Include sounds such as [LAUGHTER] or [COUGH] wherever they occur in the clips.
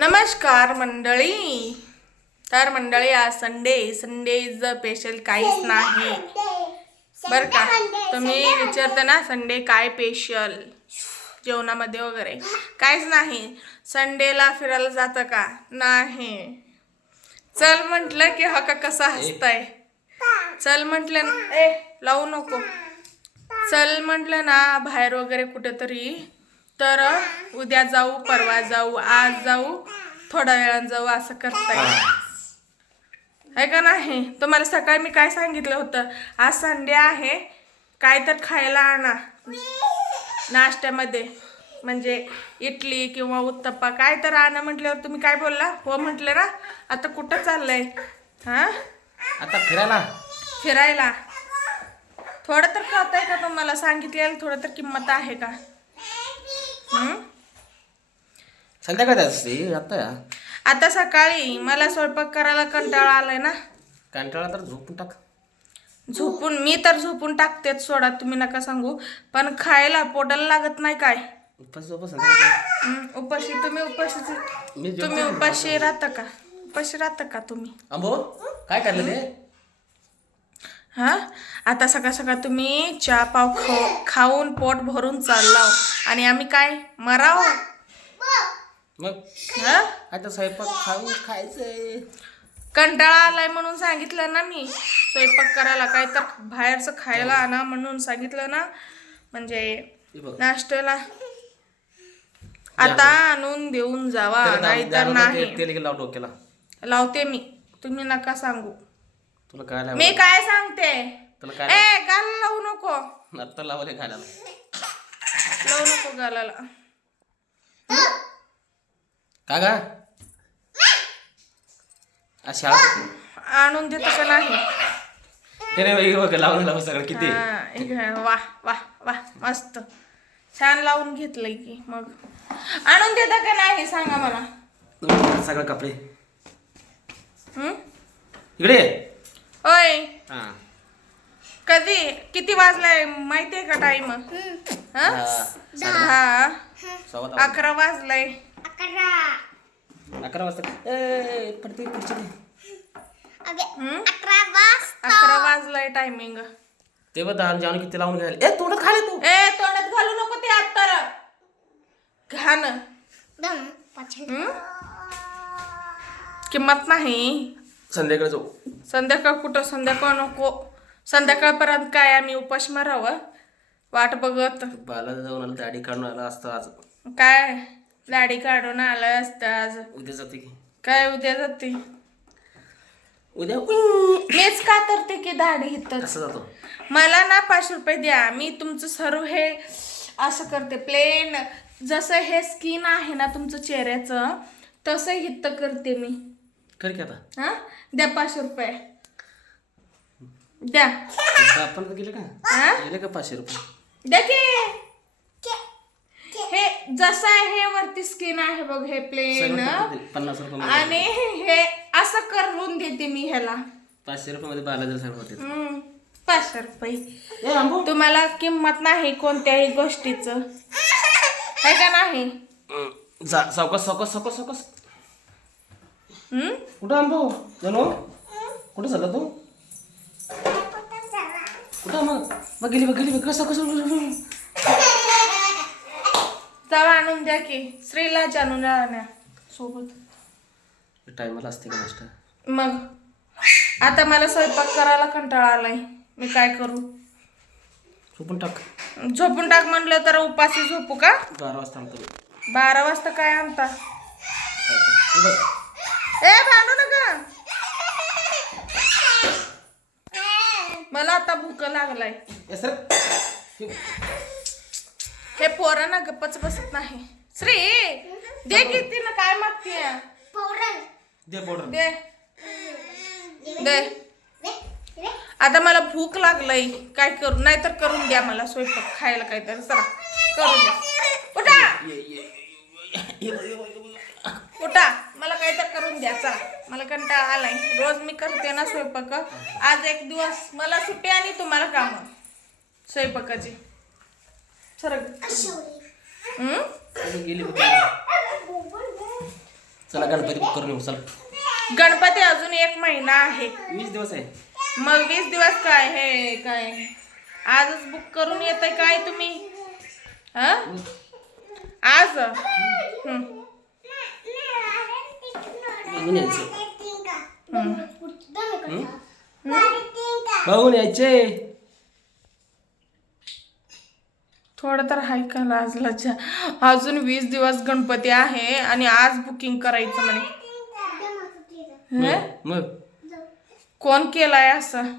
नमस्कार मंडळी. तर मंडळी आज संडे संडे इज स्पेशल काहीच नाही. बर का? तुम्ही विचारता ना संडे काय स्पेशल जेवणामध्ये वगैरे. काहीच नाही. संडेला फिरायला जातं का? नाही. चल म्हटलं की हा का कसा हसताय? चल म्हटलं ना. ए लावू नको. चल म्हटलं ना बाहेर वगैरे कुठेतरी तर उद्या जाऊ परवा जाऊ आज जाऊ थोड्या वेळानं जाऊ असं करता येईल आहे का नाही? तुम्हाला सकाळी मी काय सांगितलं होतं? आज संडे आहे काय तर खायला आणा. नाश्त्यामध्ये. म्हणजे इडली किंवा उत्तप्पा काय तर आणा म्हटल्यावर तुम्ही काय बोलला? हो म्हटलं ना? आता कुठं चाललंय? हा? आता फिरायला. फिरायला. थोडं तर कळतंय का तुम्हाला? सांगितलेलं थोडं तर किंमत आहे का? संध्याकाळी असते आता आता सकाळी मला स्वयंपाक करायला कंटाळा आलाय ना. कंटाळा तर झोपून टाक. झोपून मी तर झोपून टाकतेच सोडा तुम्ही नका सांगू. पण खायला पोटाला लागत नाही काय? उपास संध्याकाळी हं, उपाशी तुम्ही उपाशी मी जेवतो. तुम्ही उपाशी राहता का? उपाशी राहता का तुम्ही? अंबो काय करलं ते? हा? आता सकाळ सकाळ तुम्ही चहा पाव खाऊ खाऊन पोट भरून चाललाव आणि आम्ही काय? मराव? मग? हा? आता स्वयंपाक खाऊन खायचंय. कंटाळा आलाय म्हणून सांगितलं ना मी. स्वयंपाक करायला काय तर बाहेरचं खायला आणा म्हणून सांगितलं ना. म्हणजे हे बघ. नाश्त्याला. आता आणून देऊन जावा त्याला नाहीतर दारू- नाही. तेल डोक्याला. लावते मी. तुम्ही नका सांगू. तुला काय लावलं? मी काय सांगते? तुला काय ए गाल लावू नको. आत्ता लावले घालायला. लावू नको गालाला. का गा? शाळा आणून देतो का नाही? त्याने लावून लावून सगळं किती हा, एक आहे. वा वा वा मस्त. छान लावून घेतलंय की मग. आणून देता का नाही सांगा मला. सगळं कपडे. हं? इकडे ये. ओय. हा. कधी? किती वाजलाय माहितीये का टाइम हा. दहा. सव्वा दहा. अकरा वाजलाय अकरा. वाजता. ए पडते खुर्ची दे. अकरा वाजलाय टायमिंग ते बघ दहा जेवण किती लावून घ्यायला? ए तोंडात खाले तू. ए तोंडात घालू नको ते आत्तर घाण? किंमत नाही. संध्याकाळी जाऊ. संध्याकाळ कुठं? संध्याकाळ नको. संध्याकाळपर्यंत काय आम्ही उपाश मारावं वाट बघत. बाला जाऊन आलं दाढी काढून आला असतं आज. काय? दाढी काढून आलं असतं आज. उद्या जाते की. काय उद्या जाते? उद्या. मीच का करते की दाढी इथं जातो? मला ना पाचशे रुपये द्या. मी तुमचं सर्व हे असं करते. प्लेन जसं हे स्किन आहे ना तुमचं चेहऱ्याचं तसं हित्त करते मी. कर की आता. हा? द्या पाचशे रुपये. द्या. आता आपण गेले का? हा? गेले का पाचशे रुपये? द्या की. हे जसं आहे हे वरती स्किन आहे बघ हे प्लेन टाकून. पन्नास रुपये. आणि हे असं करून देते मी ह्याला. पाचशे रुपये मध्ये बाला जर सगळं होते. हम्म, पाचशे रुपये. ए आंबो तुम्हाला किंमत नाही कोणत्याही गोष्टीचं. आहे का नाही? जा सावकाश सावकाश सावकाश? कुठं आंबो जणू? कुठं झालं तू? कुठं मग? मग गेली बघ गेली बघ कसं कसं जावा आणून द्या की. श्रीला आणून राहण्या. सोबत. टायमाला असते का नाश्ता? मग. आता मला स्वयंपाक करायला कंटाळा आलाय. मी काय करू? झोपून टाक. झोपून टाक म्हणलं तर उपाशी झोपू का? बारा वाजता आणतो बारा वाजता काय आणता? ए भांडू नका. मला आता भूक लागलाय. हे- पोरांना गप्पच बसत नाही. श्री दे की तिनं काय मागते दे दे. दे. आता मला भूक लागलंय. काय करू? नाही तर करून द्या मला स्वयंपाक खायला काहीतरी. चला करून द्या. उठा. उठा. मला काहीतरी करून द्या चला मला कंटाळा आलाय. रोज मी करते ना स्वयंपाक. आज एक दिवस मला सुट्टी आणि तुम्हाला काम. स्वयंपाकाची. सरक. हम्म? गेली चला गणपती बुक करून येऊ चला. गणपती अजून एक महिना आहे. वीस दिवस आहे. मग वीस दिवस काय हे काय? आजच बुक करून येत काय तुम्ही? हा? आज हं. बघून यायचं. बघून यायचे. थोडं तर हाय का लाज लज्जा अजून वीस दिवस गणपती आहे आणि आज बुकिंग करायचं म्हणे. हं? मग? कोण केलाय असं?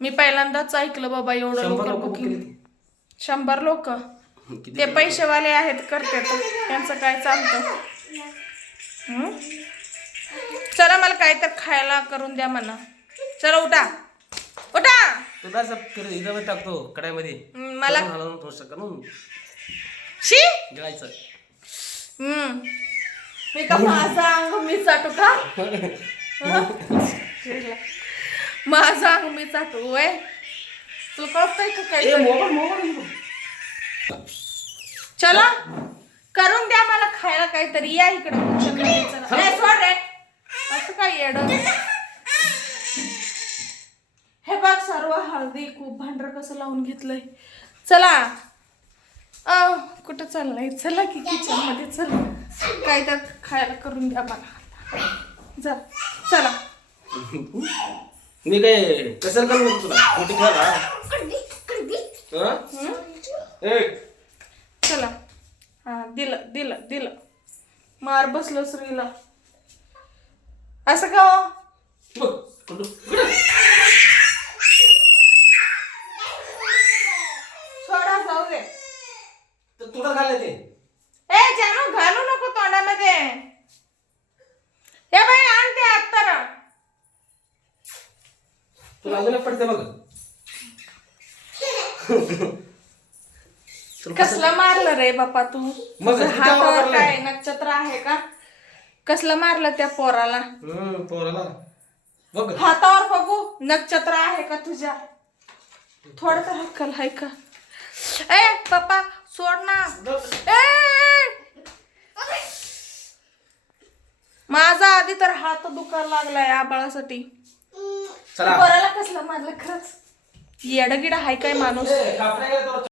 मी पहिल्यांदाच ऐकलं बाबा एवढं लवकर बुकिंग केली शंभर लोक? ते पैसेवाले आहेत करते. त्यांचं काय चालतं? हं? [LAUGHS] चला मला काय तर खायला करून द्या म्हणा. चला उठा. उठा. तो दासा इथं टाकतो कडाईमध्ये मला हलवून थोडंसं करून शी! गिळायचं. मी का माझा अंग मी चाटू का? माझा अंग मी चाटू वय तुला कळतंय का काय चला करून द्या मला काहीतरी या इकडे. चला. सोड रे. असं काय येड? हे बघ सर्व हळदी खूप भांडर कसं लावून घेतलंय. चला. अ कुठं चाललंय? चला की किचनमध्ये चला. काय तर खायला करून द्या मला. जा. चला. मी काय कसं करून तुला? हा? हं? ए. चला. हा दिलं दिलं दिलं. मार बसलो श्रीला. असं का हो? सोडा जाऊ दे तर तुला घालले ते. ए जानू घालू नको तोंडामध्ये. हे बाई तुला अजून पडते बघ. [LAUGHS] तुला कसलं मारलं रे बापा तू? मग तुझं किती आवाज हातावर? काय नक्षत्र आहे का? कसलं मारलं त्या पोराला? हम्म पोराला. बघ. हातावर बघू नक्षत्र आहे का तुझ्या? थोडं तर हक्कल आहे का? ए पप्पा सोड ना. ए! माझा आधी तर हात दुखायला लागलाय आबाळासाठी. चला. पोराला कसलं मारलं खरंच? येडगिड हाय काय माणूस? ए, गेल्या